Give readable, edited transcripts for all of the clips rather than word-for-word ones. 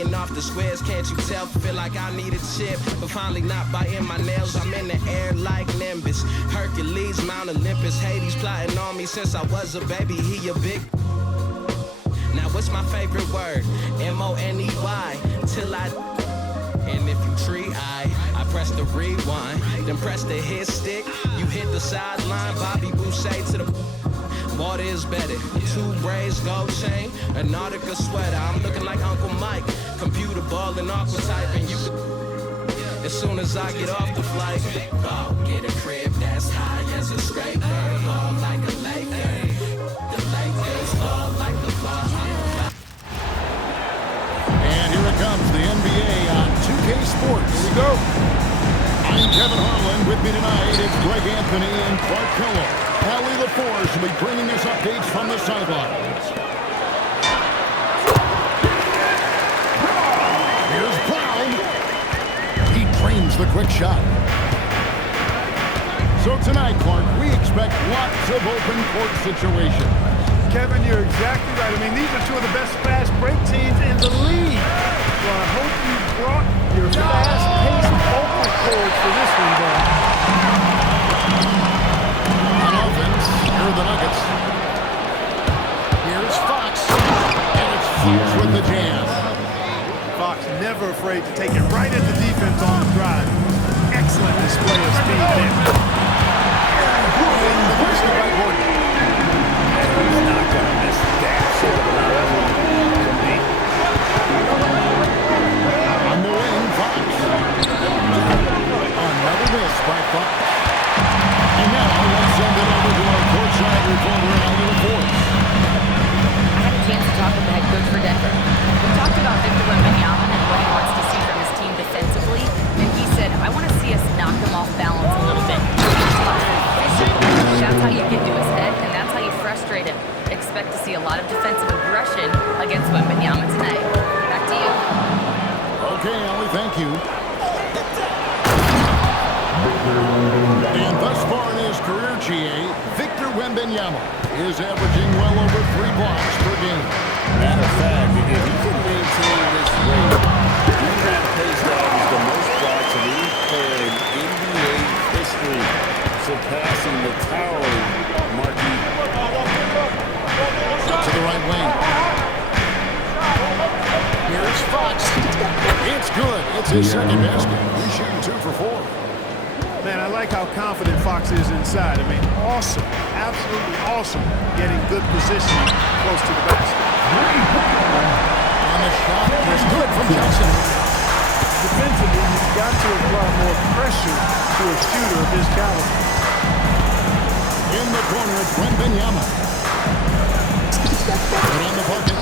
laying off the squares, can't you tell? Feel like I need a chip, but finally not biting my nails. I'm in the air like Nimbus, Hercules, Mount Olympus. Hades plotting on me since I was a baby. He a big. Now what's my favorite word? M-O-N-E-Y. Till I. And if you tree, I press the rewind, then press the hit stick. You hit the sideline, Bobby Boucher to the. Water is better. 2 braids, gold chain, a Nautica sweater. I'm looking like Uncle Mike. Computer ball and aqua type, and you. As soon as I get off the flight, get a crib that's high as a scraper. Ball like a Laker. The Lakers ball like the Bahamas. And here it comes, the NBA on 2K Sports. Here we go. I'm Kevin Harlan. With me tonight is Greg Anthony and Clark Kellogg. Allie LaForge will be bringing us updates from the sidelines. Here's Brown. He drains the quick shot. So tonight, Clark, we expect lots of open court situations. Kevin, you're exactly right. I mean, these are 2 of the best fast break teams in the league. So I hope you brought your fast-paced open court for this one, though. On offense, here are the Nuggets. Here's Fox. And it's Fox with the jam. Fox never afraid to take it right at the defense on the drive. Excellent display of speed there. And the basket by Gordon. He's not going to miss that. On the wing, Fox. Another miss by Fox. And now let's send it over to our courtside reporter, Allie LaForge. I had a chance to talk with the head coach for Denver. We talked about Victor Wembanyama and what he wants to see from his team defensively, and he said, I want to see us knock them off balance a little bit. That's how you get to his head, and that's how you frustrate him. Expect to see a lot of defensive aggression against Wembanyama tonight. Back to you. Okay, Allie, thank you. And thus far in his career, GA, Victor Wembanyama is averaging well over 3 blocks per game. Matter of fact, if he can maintain this rate, he can pace that as the most blocks of any player in NBA history, surpassing the towering Marquis. Up to the right wing. Here's Fox. It's good. It's his second basket. He's shooting 2 for 4. Man, I like how confident Fox is inside. I mean, awesome. Absolutely awesome. Getting good position close to the basket. And the shot is good from Johnson. Defensively, you've got to apply more pressure to a shooter of his caliber. In the corner, it's Wembanyama. Put on the bucket.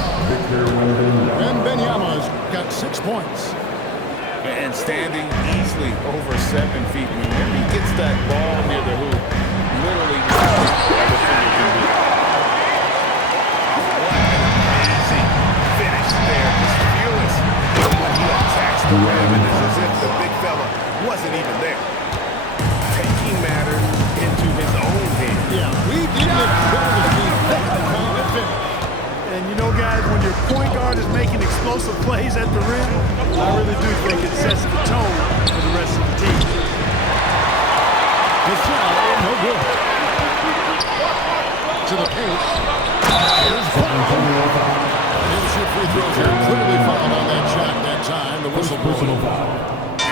Wembanyama's got 6 points. And standing easily over 7 feet. Whenever he gets that ball near the hoop, literally nothing the defender can do. What an amazing finish there. Just fearless when he attacks the rim, and it's as if the big fella wasn't even there. Taking matters into his own hands. Yeah, we didn't expect to see that kind of finish. And you know, guys, when your point guard is making explosive plays at the rim, I really do think it sets the tone for the rest of the team. The shot, no good. To the paint. Here's Brown. He'll shoot free throws here. Clearly fouled on that shot that time. The whistle blows.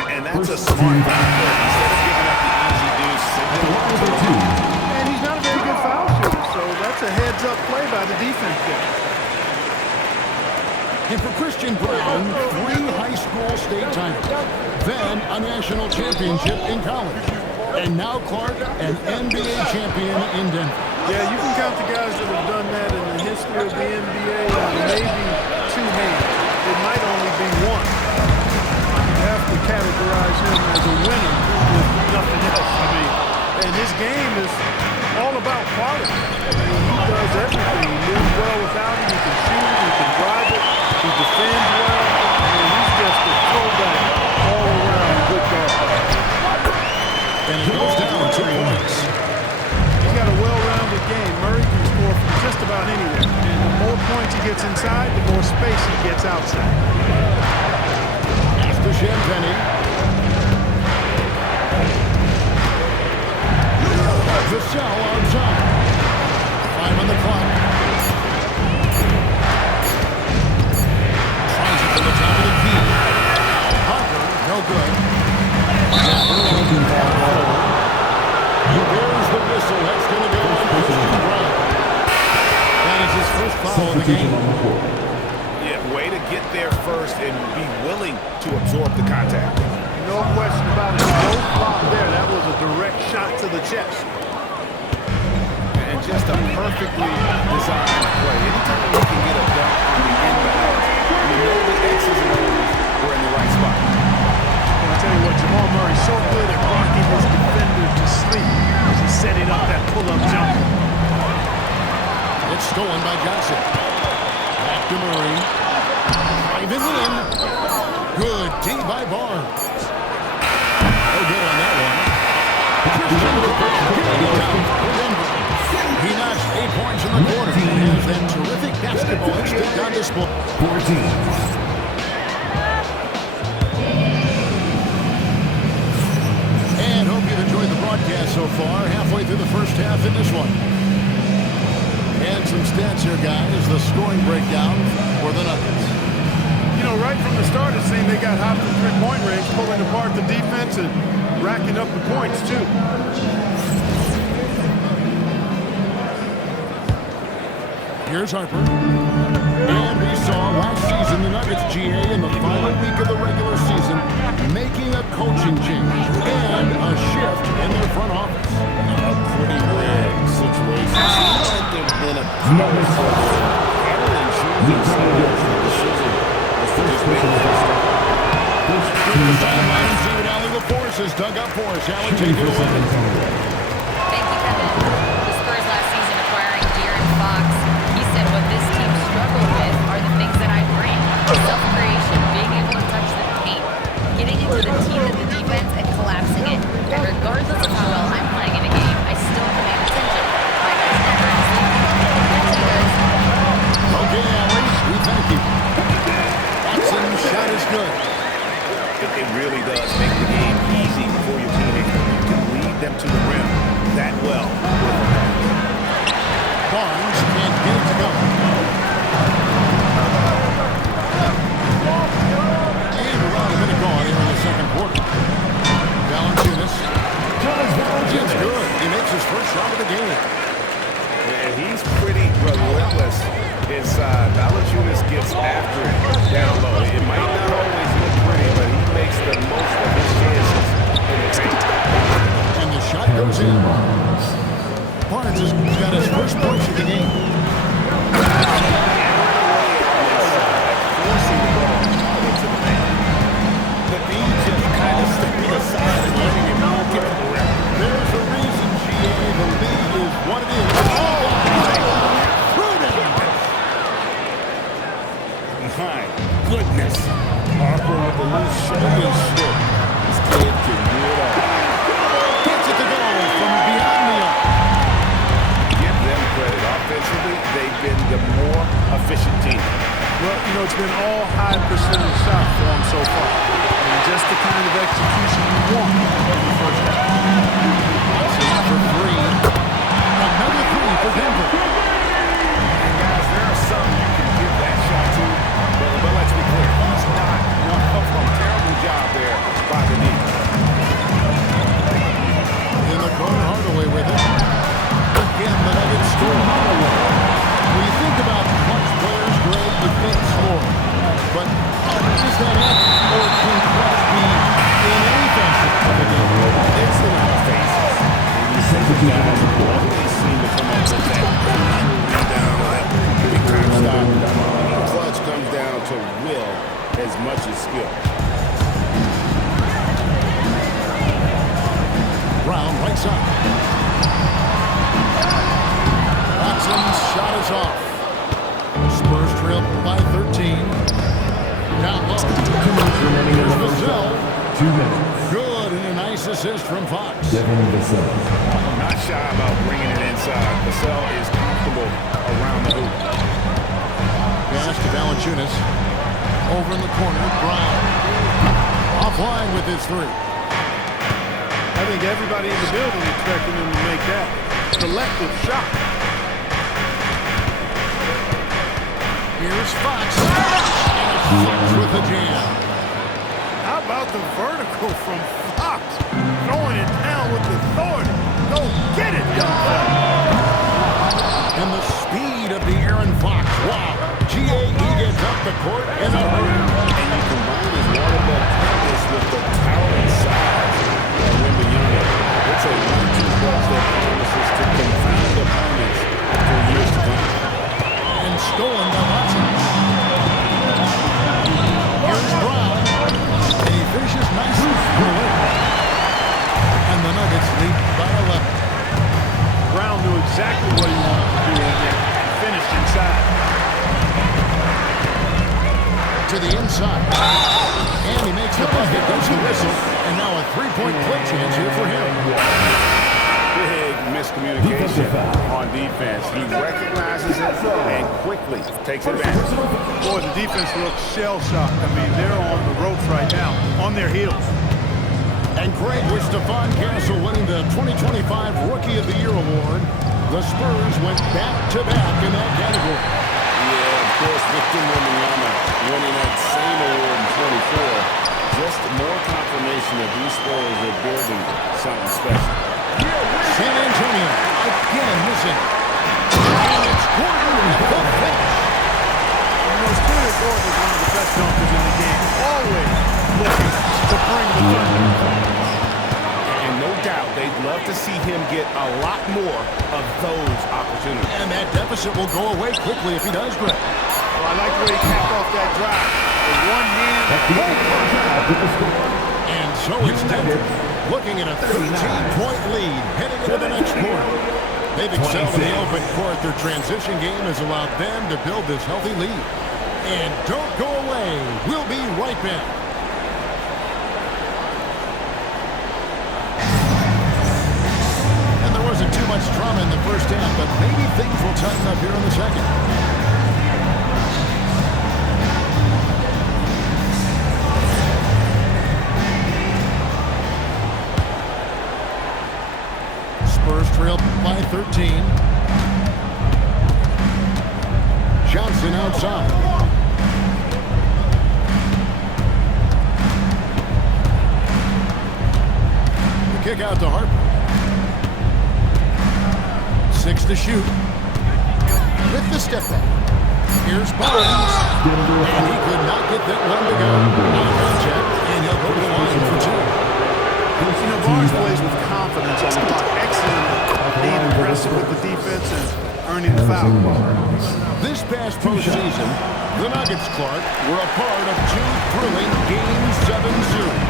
And that's a smart foul. Instead of giving up the easy deuce, And he's not a very good foul shooter, so that's a heads-up play by the defense there. And for Christian Brown, 3 high school state titles, then a national championship in college, and now Clark, an NBA champion in Denver. Yeah, you can count the guys that have done that in the history of the NBA on maybe 2 hands. It might only be 1. You have to categorize him as a winner with nothing else. I mean, and his game is all about quality. I mean, he does everything. He moves well without it. He can shoot it. He can drive it. He defends well. I mean, he's just a throwback all around good guard. And he goes down 2 points. He's got a well-rounded game. Murray can score from just about anywhere. And the more points he gets inside, the more space he gets outside. game. Yeah, way to get there first and be willing to absorb the contact. No question about it. No flop there. That was a direct shot to the chest. And just a perfectly designed play. Anytime you can get a dunk on the inbound, you know the X's and O's were in the right spot. I'll tell you what, Jamal Murray's so good at rocking his defender to sleep as he's setting up that pull-up jumper. It's stolen by Johnson. Back to Murray. Driving in. Good D by Barnes. No good on that one. He notched 8 points in the quarter and has that terrific basketball instinct on display. 14. And hope you've enjoyed the broadcast so far. Halfway through the first half in this one. And some stats here, guys. The scoring breakdown for the Nuggets. You know, right from the start, it seemed they got hot from three-point range, pulling apart the defense and racking up the points, too. Here's Harper. And we saw last season the Nuggets GA in the final week of the regular season making a coaching change and a shift in their front office. A pretty rare situation. Seems like they've been a power struggle. Everyone chooses the decision was to just make it start. Sideline, see what Allie LaForce has dug up for us. Allie, take it away. Thank you, Kevin. The Spurs last season acquiring De'Aaron Fox. He said what this team struggled with are the things that I bring. Self-creation, being able to touch the paint, getting into the teeth of the defense and collapsing it. And regardless of how well I'm playing in a game, I still command attention. My guys never sleep. Thank you, guys. Okay, Allie, we thank you. Watson's shot is good. It really does make the game easy for your teammates. You can lead them to the rim that well. Barnes can't get it to go. And around a minute gone here in the second quarter. Valanciunas. It's good. He makes his first shot of the game. And he's pretty relentless inside. Valanciunas gets after it down low. It might not always look pretty, but he makes the most of his chances in the paint. And the shot goes in. Barnes has got his first points of the game. Forcing the ball into the paint. But he just kind of stepping aside and letting him get to the rim. There's a reason, GA, the lead is what it is. My goodness. Harper with a loose shoulder slip. This kid can do it all. Gets it to go from beyond the arc. Give them credit. Offensively, they've been the more efficient team. Well, you know, it's been all high percentage shots for them so far. And just the kind of execution you want in the first half. Watson for three. Another three for Denver. And guys, there are some you can give that shot to, but let's be clear, he's not one of them. Terrible job there by the knee. In the corner, Hardaway with it. Again, the Nuggets score. When you think about clutch players, Greg, you think score. But is that it? Or can clutch be in any facet of the game? It's in our faces. When you see the guys who always seem to come up with that rebound, that big time stop. Clutch comes down to will as much as skill. Brown right side. Watson's shot is off. Spurs trail by 13. Down low. Here's Vassell. 2 minutes. Good, and a nice assist from Fox. Devin Vassell. Not shy about bringing it inside. Vassell is comfortable around the hoop. Pass to Valanciunas. Over in the corner, Brown. Offline with his three. I think everybody in the building is expecting him to make that collective shot. Here's Fox. And Fox with the jam. How about the vertical from Fox? Throwing it down with authority. Go get it, young fella. And the speed of the Aaron Fox. Wow. the court in a hurry. And you combine his waterbed quickness with the towering size of Wembanyama. It's a 1-2 punch that promises to confound opponents for years to come. And stolen by Watson. Here's Brown. And he finishes nicely. And the Nuggets lead by 11. Brown knew exactly what he wanted to do in there. Finished inside. To the inside. And he makes the bucket, goes the whistle, and now a three-point play chance here for him. Big miscommunication on defense. He recognizes it and quickly takes advantage. Boy, the defense looks shell-shocked. I mean, they're on the ropes right now, on their heels. And Greg, with Stephon Castle winning the 2025 Rookie of the Year award, the Spurs went back-to-back in that category. Yeah, of course, Victor Wembanyama winning that same award in 24. Just more confirmation that these Spurs are building something special. San Antonio again missing. And it's Gordon with the finish. You know, Stuart Gordon is one of the best dunkers in the game. Always looking to bring the thunder. And no doubt, they'd love to see him get a lot more of those opportunities. And that deficit will go away quickly if he does, Greg. Well, I like the way he capped off that drive. With one hand. And so it's Denver looking at a 13-point lead heading into the next quarter. They've excelled in the open court. Their transition game has allowed them to build this healthy lead. And don't go away. We'll be right back. And there wasn't too much drama in the first half, but maybe things will tighten up here in the second. Spurs trail by 13. Johnson outside. The kick out to Harper. 6 to shoot. With the step back. Here's Barnes. And he could not get that one to go. On contact, and he'll go to the line for 2. You know, Barnes plays with confidence on the block. Excellent at being aggressive with the defense and earning the foul. This past postseason, the Nuggets, Clark, were a part of 2 thrilling Game 7 series.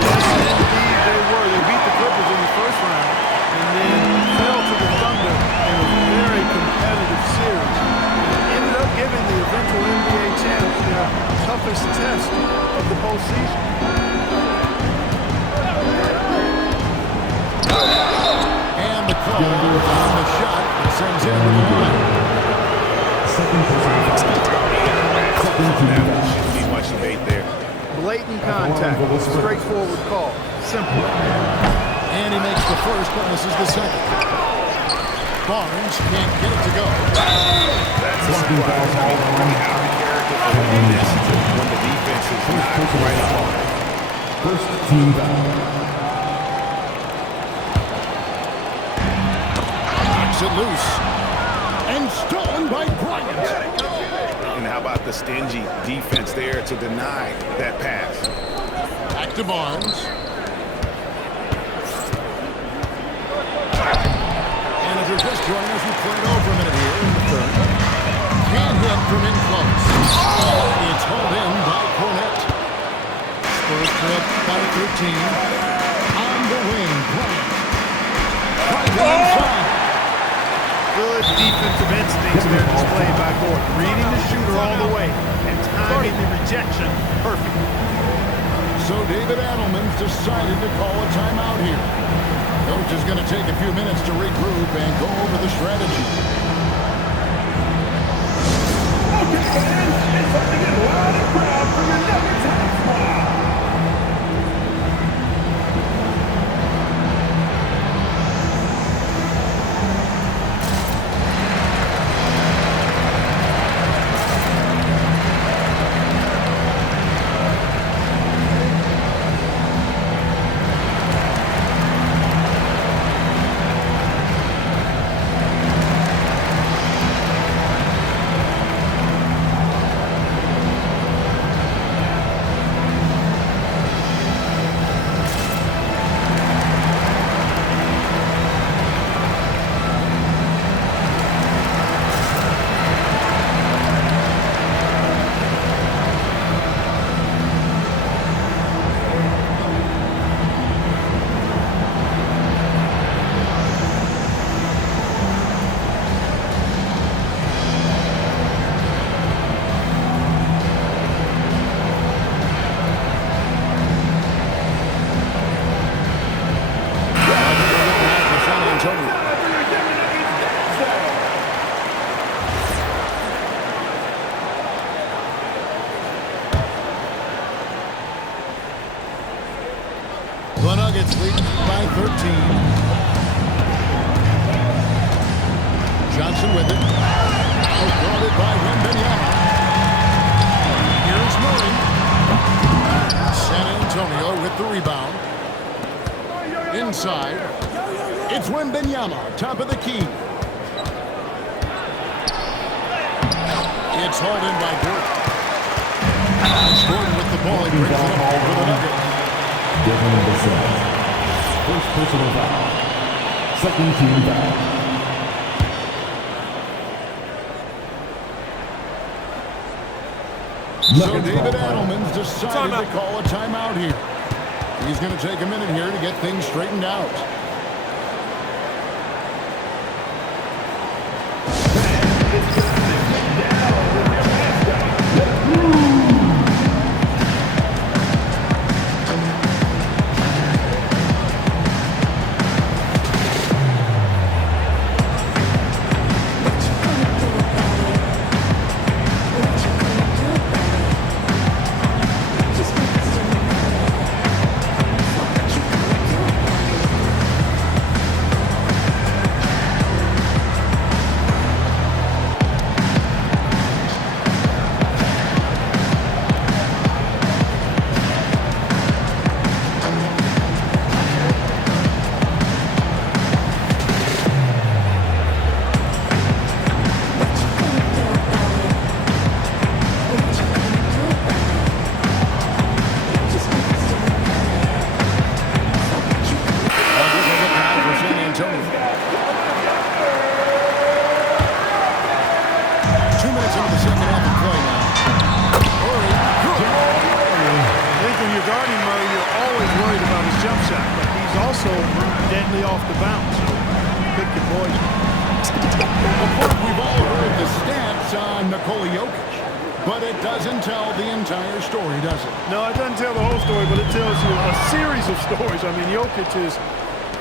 Yes, indeed they were. They beat the Clippers in the first round and then fell to the Thunder in a very competitive series. And ended up giving the eventual NBA champs their toughest test of the postseason. And the call on the shot sends him to the line. Shouldn't be much debate there. Blatant contact. Straightforward call. Simple. And he makes the first, but misses the second. Barnes can't get it to go. That's a surprise. I mean, out of character for doing this when the defense is not right on. First team foul. Knocks it loose. And stolen by Bryant. And how about the stingy defense there to deny that pass? Back to Barnes. And if you're just joining us, we played over a minute here in the third. Can't hit from in close. It's hauled in by Cornette. Spurs trail by 13. On the wing, Bryant. Bryant inside. Good defensive instincts there displayed by Gordon. Reading the shooter all the way and timing the rejection perfect. So David Adelman's decided to call a timeout here. Coach is going to take a few minutes to regroup and go over the strategy. Okay, fans, it's time to get loud and proud for your Nuggets House Squad. Nuggets lead by 13. Johnson with it. Guarded by Wembanyama. Here's Murray. San Antonio with the rebound. Inside. It's Wembanyama, top of the key. It's hauled in by Gordon. Gordon with the ball. He brings it up for the Nuggets. Devin Vassell. First personal foul. Second team foul. So David Adelman's decided to call a timeout here. He's going to take a minute here to get things straightened out. Is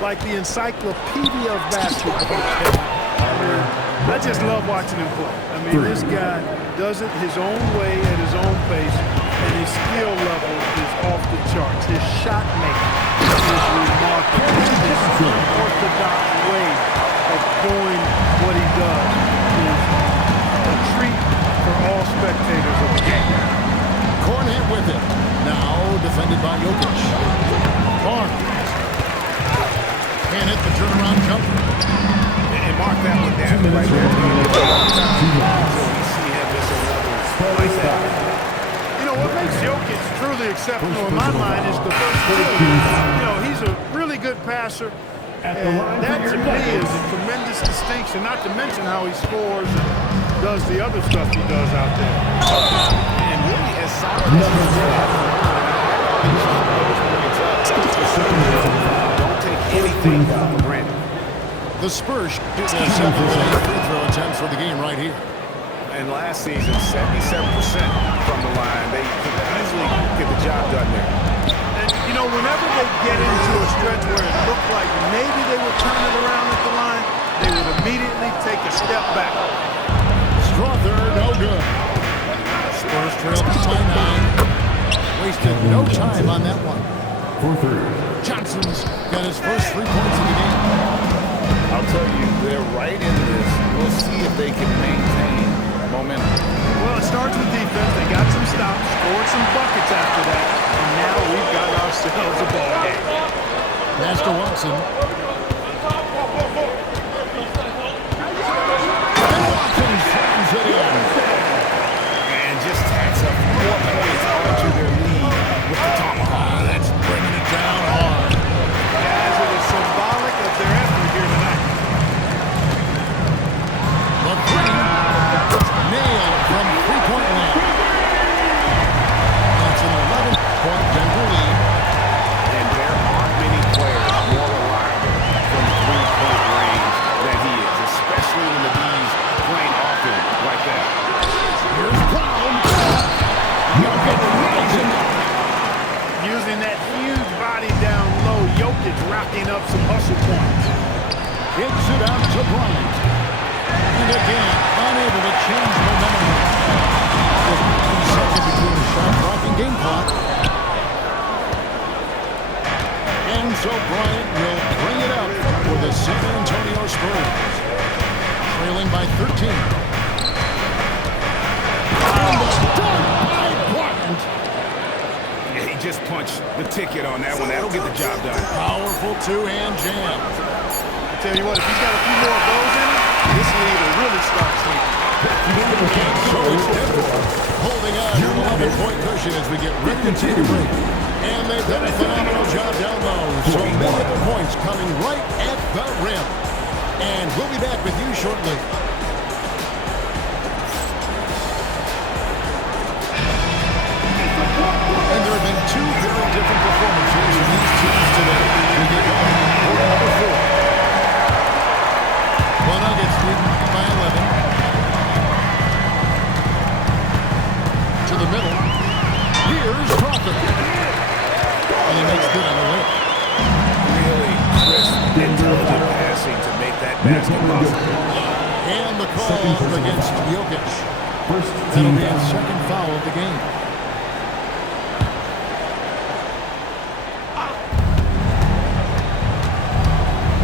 like the encyclopedia of basketball. I mean, I just love watching him play. I mean, this guy does it his own way at his own pace, and his skill level is off the charts. His shot making is remarkable. His unorthodox way of doing what he does is a treat for all spectators of the game. Cornet with it. Now defended by Jokic. Barnes. Can't hit the turnaround jumper. And mark that one down right there. So we see him miss another like that. You know, what makes Jokic truly exceptional in my mind is the first two. You know, he's a really good passer. And that, to me, is a tremendous distinction, not to mention how he scores and does the other stuff he does out there. And really, as solid as he's anything for granted. The Spurs shoot a 7 free throw attempts for the game right here. And last season, 77% from the line. They could easily get the job done there. And, you know, whenever they get into a stretch where it looked like maybe they would turn it around at the line, they would immediately take a step back. Strother, no good. Spurs trail by 9. Wasted no time on that one. 4-3. Johnson's got his first 3 points of the game. I'll tell you, they're right in this. We'll see if they can maintain momentum. Well, it starts with defense. They got some stops, scored some buckets after that, and now we've got ourselves a ball game. Pass to Watson. And Watson slams it in. And just tacks up 4 points onto their lead with the tomahawk. That's bringing it down hard. As it is symbolic of their effort here tonight. LeBron nailed from 3-point land. That's an 11-point Denver lead. And there aren't many players more reliable from 3-point range than he is, especially when the D's playing often like that. Here's Brown. Using that huge body down low, Jokic racking up some hustle points. Kicks it out to Bryant. And again, unable to change momentum. Just 2 seconds between the shot clock and game clock. And So Bryant will bring it up for the San Antonio Spurs. Trailing by 13. And a dunk by Bryant. Yeah, he just punched the ticket on that one. That'll get the job done. Powerful two-hand jam. I tell you what, if he's got a few more of those in it, this lead will really start sleeping. And so it's Denver holding on to an 11-point cushion as we get ready to take a break. And they've done a phenomenal job down low. So many of the points coming right at the rim. And we'll be back with you shortly. And there have been two very different performances from these teams today. We get going for number 4. The Nuggets lead by 11. To the middle. Here's Crawford. And he makes good on the lane. Really crisp, intelligent passing to make that basket possible. And the call against Jokic. That'll be his second foul of the game.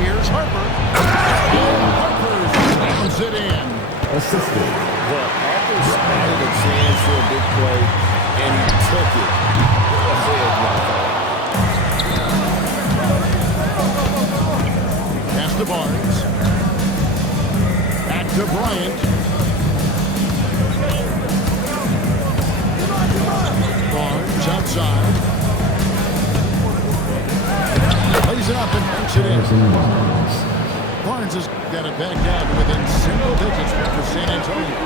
Here's Harper. And Harper slams it in. Assisted. Well, Harper spotted a chance for a big play, and he took it. Pass to Barnes. Back to Bryant. Barnes outside. Lays it up and banks it in. Barnes has got it back down to within single digits for San Antonio.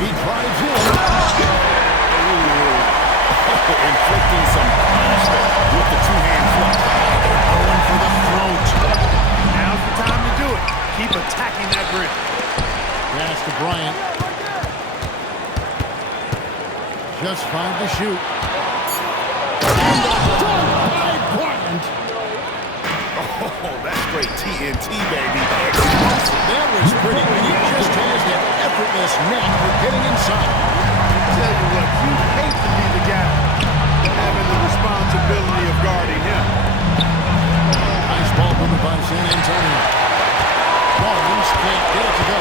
He drives in. Inflicting some punishment with the two-hand flush. Going for the throat. Now's the time to do it. Keep attacking that rim. Pass to Bryant. Just 5 to shoot. And a dunk by Bryant. Oh, that's great TNT, baby. That was pretty, and he just has that effortless knack for getting inside. Tell you what, you hate to be the guy having the responsibility of guarding him. Nice ball movement by San Antonio. Barnes can't get it to go.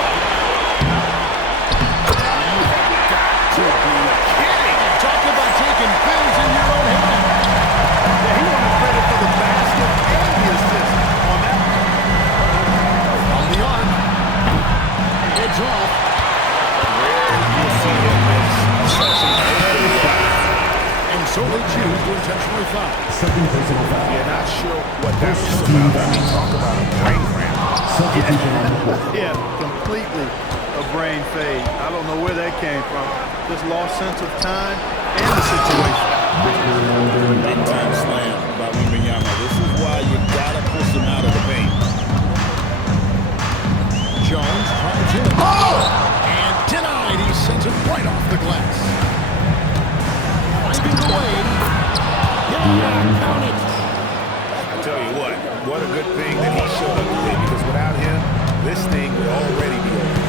You have got to be kidding. Talk about taking things in your own hand. Yeah, he wanted credit for the basket and the assist on that one. On the arc. It's off. You see him miss such an area. And so they choose to intentionally foul. Second personal foul. You're not sure what that was about. I mean, talk about a brain cramp. Substitution on the court. Yeah, completely a brain fade. I don't know where that came from. Just lost sense of time and the situation. Big time slam by Wembanyama. This is why you gotta push him out of the paint. Jones tries in. And denied. He sends it right off the glass. Finding the lane. Yeah, count it. I tell you what a good thing that he showed up today, because without him, this thing would already be over.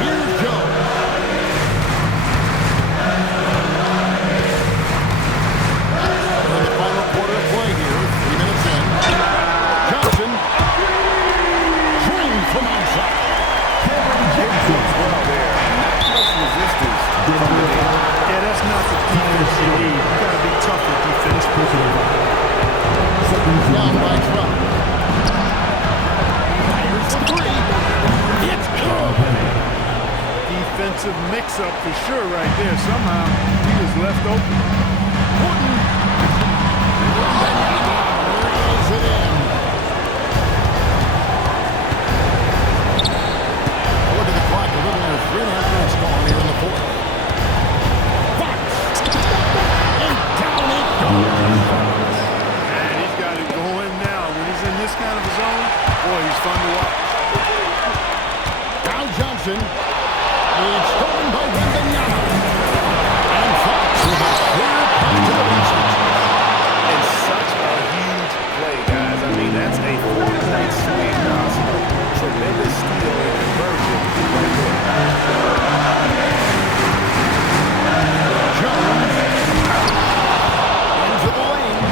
Here's Jones. In the final quarter of play here, 3 minutes in. Johnson. Swing from outside. Well there, not much resistance from the team. Yeah, that's not the defense you need. You gotta be tougher defense. Down by 12. Here's the 3. It's good. Defensive mix-up for sure right there. Somehow he was left open. Horton. Rails it in. Look at the clock. A little under 3.5 minutes gone here in the fourth. Fox. And down it goes. And he's got it going now. When he's in this kind of a zone, boy, he's fun to watch. Now Johnson. It's stolen by Wembanyama. And Fox with a clear pass to the basket. And such a huge play, guys. I mean, that's a 4-point swing possible. Tremendous steal and conversion right there. Jones into the lane.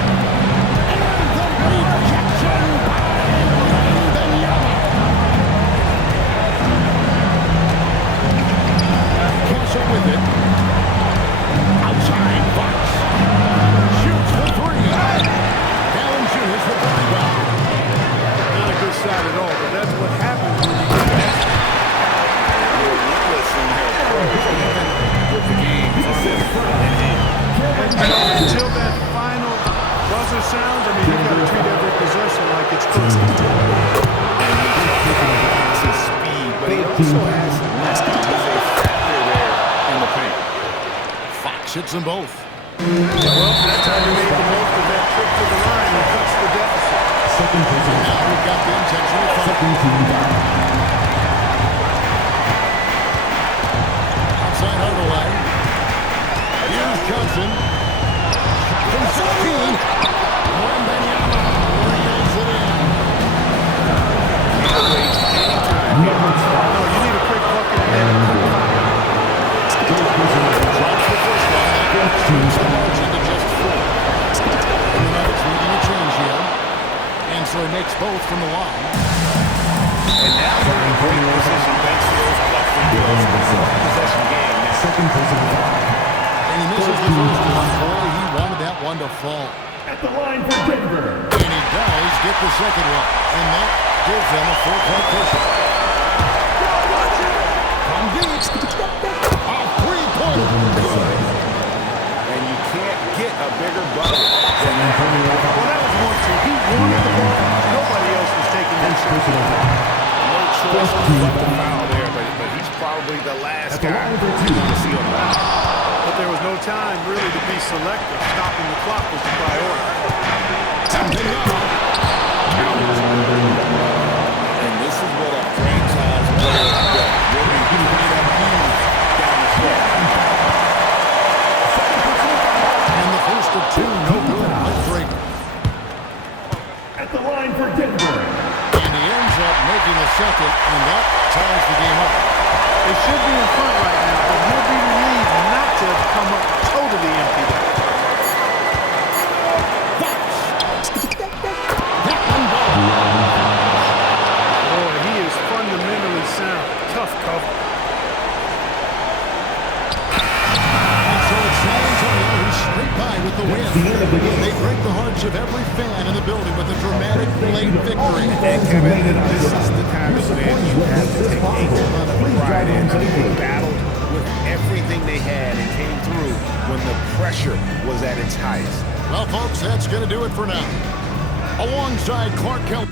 Until that final buzzer sounds, I mean, you've got to treat every possession like it's cooking. His speed, but he also has he's a factor there in the paint. Fox hits them both. Well, that's how you made the most of that trip to the line and cuts the deficit. Second possession. Now we've got the intentional foul. Second team foul. Outside Hardaway. Here's Johnson. From 16. Wembanyama reels it in. Number 12. No, you need a quick bucket and then a quick foul. Drops the first one. That goes the margin to just 4. And the Nuggets making a change here. And so he makes both from the line. And now they're in great position thanks to those clutch free throws. Possession game now. Second possession foul. And he misses the first one. Boy, he wanted that one to fall. At the line for Denver. And he does get the second one. And that gives them a 4-point cushion. From deep. A 3-pointer. Good. And you can't get a bigger bucket than that. Well, that was one two. He wanted the ball. Nobody else was taking that shot. No choice but to foul there, but he's probably the last guy to see a foul. But there was no time really to be selective. Stopping the clock was the priority. And this is what a franchise player does. Really put it up huge down the stretch. And the first of 2, no good. Heartbreaker. At the line for Denver. And he ends up making a second, and that ties the game up. They should be in front right now, but he'll be relieved not to have come up totally empty there. Boy, he is fundamentally sound. Tough cover. And so it's San Antonio who's straight by with the win. The end of the game. They break the hearts of every fan in the building with a dramatic late victory. And Kevin, this is the time to win. You have to take a ton of pride in. They battled with everything they had and came through when the pressure was at its highest. Well, folks, that's going to do it for now. Alongside Clark Kelly.